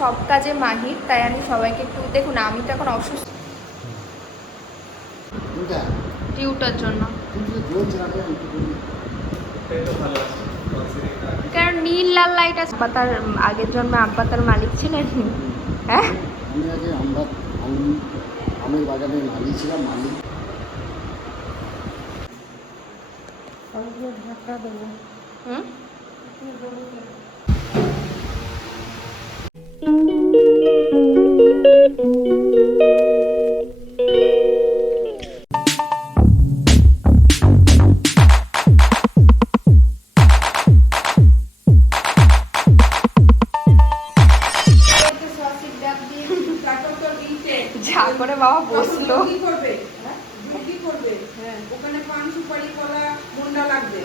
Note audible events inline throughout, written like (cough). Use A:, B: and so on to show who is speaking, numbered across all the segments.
A: সব কাজে মাহির তাই আমি সবাইকে একটু দেখুন আমি তো এখন অসুস্থ। টিউটার জন্য। কারণ নীল লাল লাইট আছে। আগের জন্মে আব্বা তার মালিক ছিলেন। হ্যাঁ?
B: আমি আগে আমরা আমের বাগানের মালি ছিলাম মালি ঢাকা দেবো
A: হুম? যা করে বাবা বসল।
C: কি করবে? কি করবে? হ্যাঁ ওখানে পান সুপারি কলা মুন্ডা লাগবে।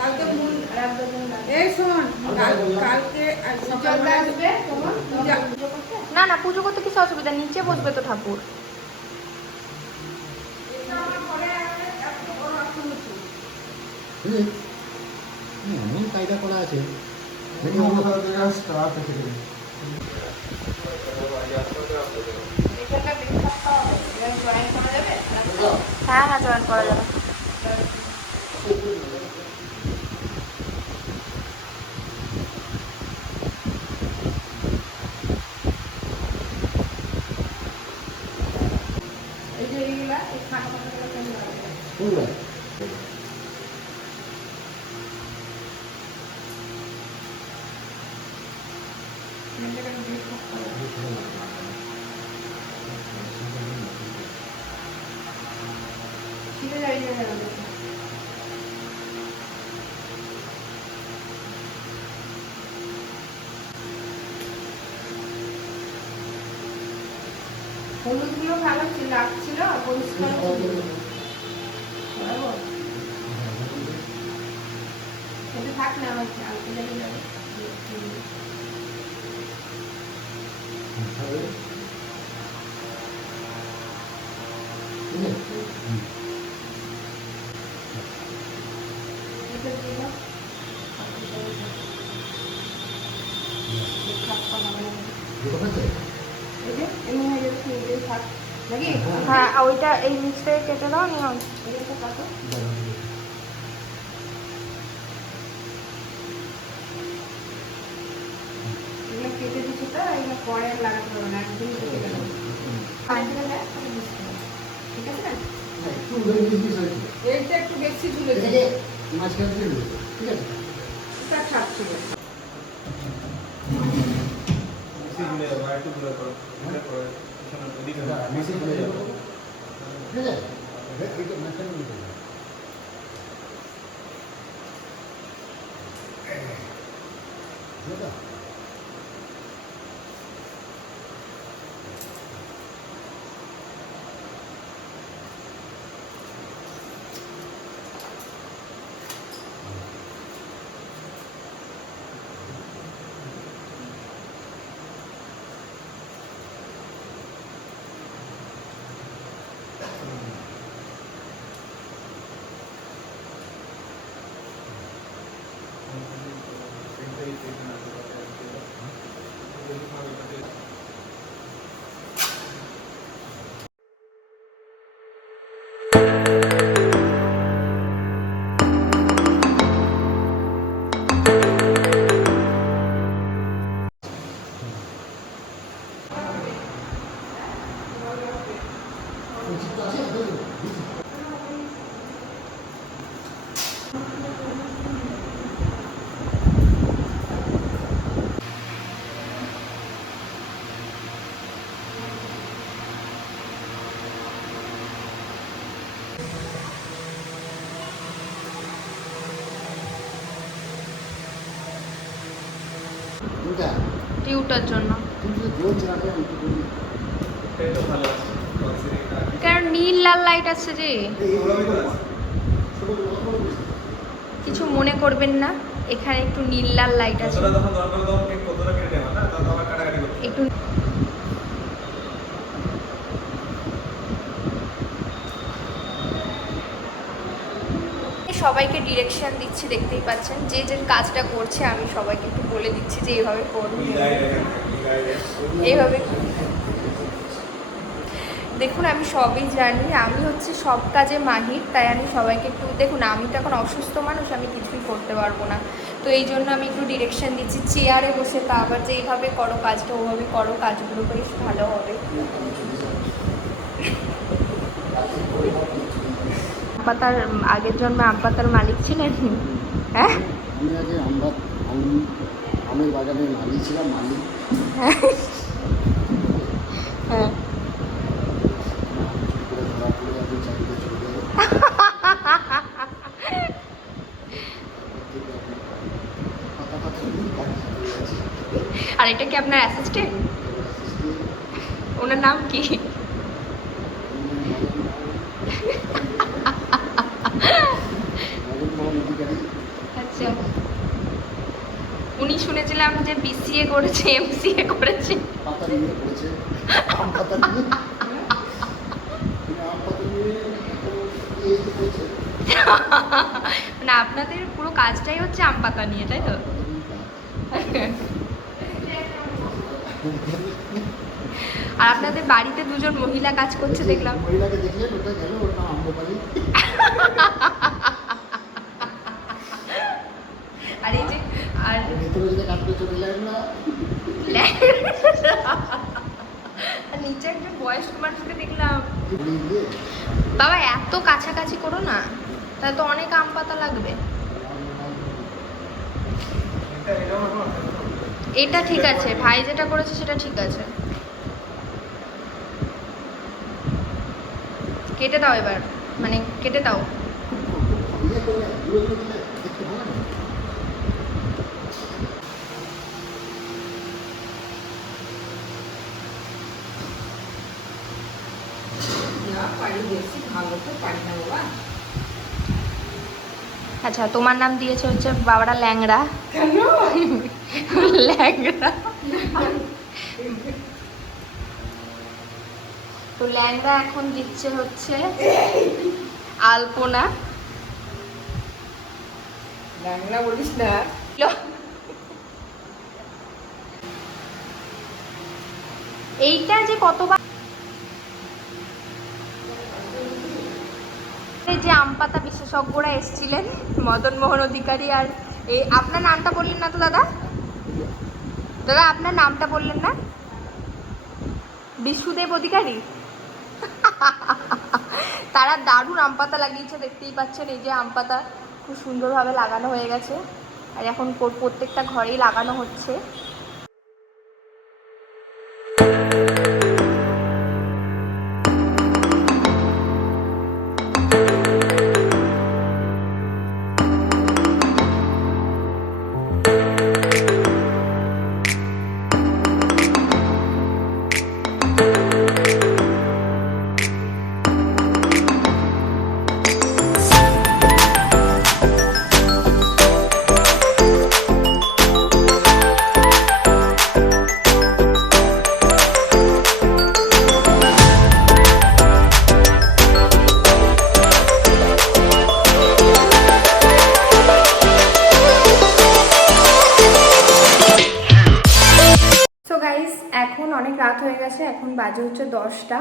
C: কালকে। এই শোন কালকে আর সকালবেলা পূজা
A: করতে কিছু অসুবিধা নিচে বসবে তো ঠাকুর।
B: এমন কায়দা করা আছে
A: হ্যাঁ হ্যাঁ জয়েন করা যাবে
C: এই যে এইগুলা এই ফাঁকা ফাঁকা গুলো কেন লাগবে?
B: কোনটা
C: এটাকে আমি বের করতে হবে। ছিঁড়ে যায় এই জায়গাটা দেখো। হলুদগুলো ভালো ছিল লাগছিল পরিষ্কার ছিল বরাবর। এটা থাক না আমার আলতে লেগে যাবে হয়ে
A: কেটে
C: দিচ্ছি তো, পরে আর লাগাতে। ঠিক আছে একটু বেশি দিলে
B: মাঝখানে দিয়ে দেবো, ঠিক আছে
C: এটা খাপ ছিল
B: মেসি চলে যাব ঠিক আছে
A: টিউটার জন্য। কারণ নীল লাল লাইট আছে যে। কিছু মনে করবেন না এখানে একটু নীল লাল লাইট আছে। একটু সবাইকে ডিরেকশন দিচ্ছি, দেখতেই পাচ্ছেন। যে যে কাজটা করছে, আমি সবাইকে একটু বলে দিচ্ছি যে এইভাবে করুন। এইভাবে দেখুন, আমি সবই জানি, আমি হচ্ছে সব কাজে মাহির, তাই আমি সবাইকে একটু, দেখুন, আমি তো এখন অসুস্থ মানুষ, আমি কিছুই করতে পারব না। তো এই জন্য আমি একটু ডিরেকশন দিচ্ছি, চেয়ারে বসে তা আবার যে এইভাবে করো কাজটা, ওভাবে করো, কাজগুলো বেশ ভালো হবে। পাতার আগের জন্মে আম পাতার মালিক ছিলেন? হ্যাঁ?
B: আমি আগে আমরা আম আমের বাগানের মালিক ছিলাম মালিক।
A: হ্যাঁ
B: করে ধরা পড়ে আমি চাকরিতে চলে যাই পাতা পাতা বাকি হয়ে আছে
A: আর এটা কি আপনার অ্যাসিস্ট্যান্ট ওনার নাম কি
B: মদন মোহন অধিকারী
A: আচ্ছা শুনেছিলাম যে বিসিএ করেছে এমসিএ করেছে। মানে আপনাদের পুরো কাজটাই হচ্ছে আম পাতা নিয়ে, তাই তো? আর আপনাদের বাড়িতে দুজন মহিলা কাজ করছে, দেখলাম।
B: মহিলাকে দেখলেন ওটা গেল ওর নাম আম্রপালি
A: আর এই যে আর
B: ভেতরে যদি কাটতে চলে যায় না?
A: নিচে একজন বয়স্ক মানুষকে দেখলাম। বাবা এত কাছাকাছি করো না। তাহলে তো অনেক আম পাতা লাগবে। এটা ঠিক আছে। ভাই যেটা করেছে সেটা ঠিক আছে। কেটে দাও এবার। মানে কেটে দাও।
B: ভালো
C: পারি না বাবা।
A: আচ্ছা তোমার নাম দিয়েছে হচ্ছে বাবারা ল্যাংড়া।
C: কেন?
A: ল্যাংড়া। তো ল্যাংড়া এখন দিচ্ছে হচ্ছে আলপনা।
C: বাংলা বলিস না।
A: এইটা যে কতবার এই যে আম পাতা বিশেষজ্ঞরা এসেছিলেন, মদন মোহন অধিকারী আর এই, আপনার নামটা বললেন না তো দাদা? দাদা, আপনার নামটা বললেন না? বিশুদেব অধিকারী? (laughs) তারা দারুণ আম পাতা লাগিয়েছে, দেখতেই পাচ্ছেন, এই যে আম পাতা খুব সুন্দরভাবে লাগানো হয়ে গেছে। আর এখন প্রো- প্রত্যেকটা ঘরেই লাগানো হচ্ছে। গেছে, এখন বাজে হচ্ছে দশটা।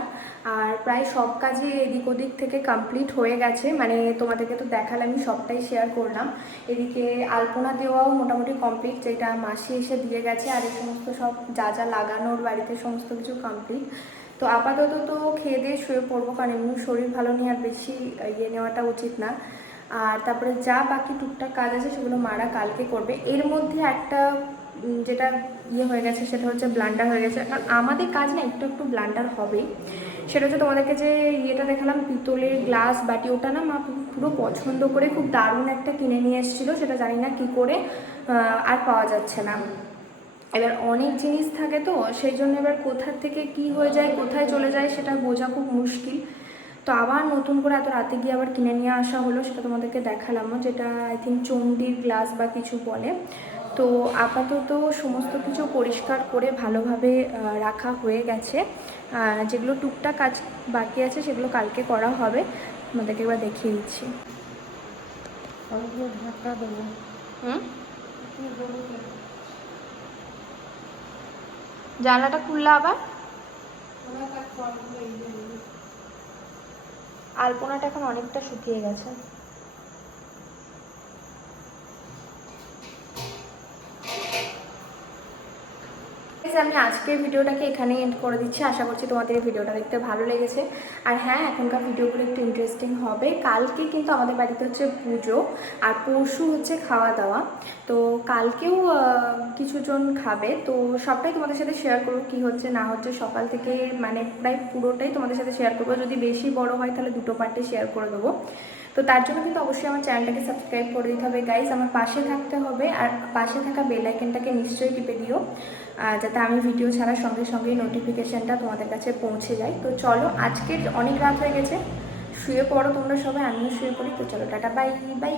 A: আর প্রায় সব কাজই এদিক ওদিক থেকে কমপ্লিট হয়ে গেছে। মানে তোমাদেরকে তো দেখালে আমি সবটাই শেয়ার করলাম। এদিকে আলপনা দেওয়াও মোটামুটি কমপ্লিট যেটা মাসি এসে দিয়ে গেছে, আর এই সমস্ত সব যা যা লাগানোর বাড়িতে সমস্ত কিছু কমপ্লিট তো আপাতত তো খেয়ে দিয়ে শুয়ে পড়ব, কারণ এমনি শরীর ভালো নিয়ে আর বেশি ইয়ে নেওয়াটা উচিত না। আর তারপরে যা বাকি টুকটাক কাজ আছে, সেগুলো মারা কালকে করবে। এর মধ্যে একটা যেটা ইয়ে হয়ে গেছে, সেটা হচ্ছে ব্লান্ডার হয়ে গেছে। কারণ আমাদের কাজ না একটু একটু ব্লান্ডার হবেই সেটা হচ্ছে তোমাদেরকে যে ইয়েটা দেখালাম, পিতলের গ্লাস বাটি, ওটা না মা পুরো পছন্দ করে খুব দারুণ একটা কিনে নিয়ে এসেছিল, সেটা জানি না কী করে আর পাওয়া যাচ্ছে না। এবার অনেক জিনিস থাকে তো, সেই জন্য এবার কোথার থেকে কি হয়ে যায়, কোথায় চলে যায়, সেটা বোঝা খুব মুশকিল। তো আবার নতুন করে এত রাতে গিয়ে আবার কিনে নিয়ে আসা হলো, সেটা তোমাদেরকে দেখালামও, যেটা আই থিঙ্ক চণ্ডীর গ্লাস বা কিছু বলে। তো আপাতত সমস্ত কিছু পরিষ্কার করে ভালোভাবে রাখা হয়ে গেছে। যেগুলো টুকটাক কাজ বাকি আছে সেগুলো কালকে করা হবে। তোমাদেরকে এবার দেখিয়ে দিচ্ছি।
C: ঢাকা দেবো।
A: হুম? জানলাটা খুললে আবার? আলপনাটা এখন অনেকটা শুকিয়ে গেছে। আমি আজকের ভিডিওটাকে এখানেই এন্ড করে দিচ্ছি। আশা করছি তোমাদের এই ভিডিওটা দেখতে ভালো লেগেছে। আর হ্যাঁ এখনকার ভিডিওগুলো একটু ইন্টারেস্টিং হবে। কালকে কিন্তু আমাদের বাড়িতে হচ্ছে পুজো আর পরশু হচ্ছে খাওয়া দাওয়া তো কালকেও কিছুজন খাবে। তো সবটাই তোমাদের সাথে শেয়ার করব কি হচ্ছে, না হচ্ছে। সকাল থেকে মানে প্রায় পুরোটাই তোমাদের সাথে শেয়ার করব। যদি বেশি বড় হয় তাহলে দুটো পার্টে শেয়ার করে দেবো। তো তার জন্য কিন্তু অবশ্যই আমার চ্যানেলটাকে সাবস্ক্রাইব করে দিতে হবে। গাইজ আমার পাশে থাকতে হবে আর পাশে থাকা বেল আইকনটাকে নিশ্চয়ই টিপে দিও আর যাতে আমি ভিডিও ছাড়া সঙ্গে সঙ্গেই নোটিফিকেশানটা তোমাদের কাছে পৌঁছে যায়। তো চলো, আজকের অনেক রাত হয়ে গেছে। শুয়ে পড়ো তোমরা সবাই, আমিও শুয়ে পড়ি। তো চলো, টাটা বাই বাই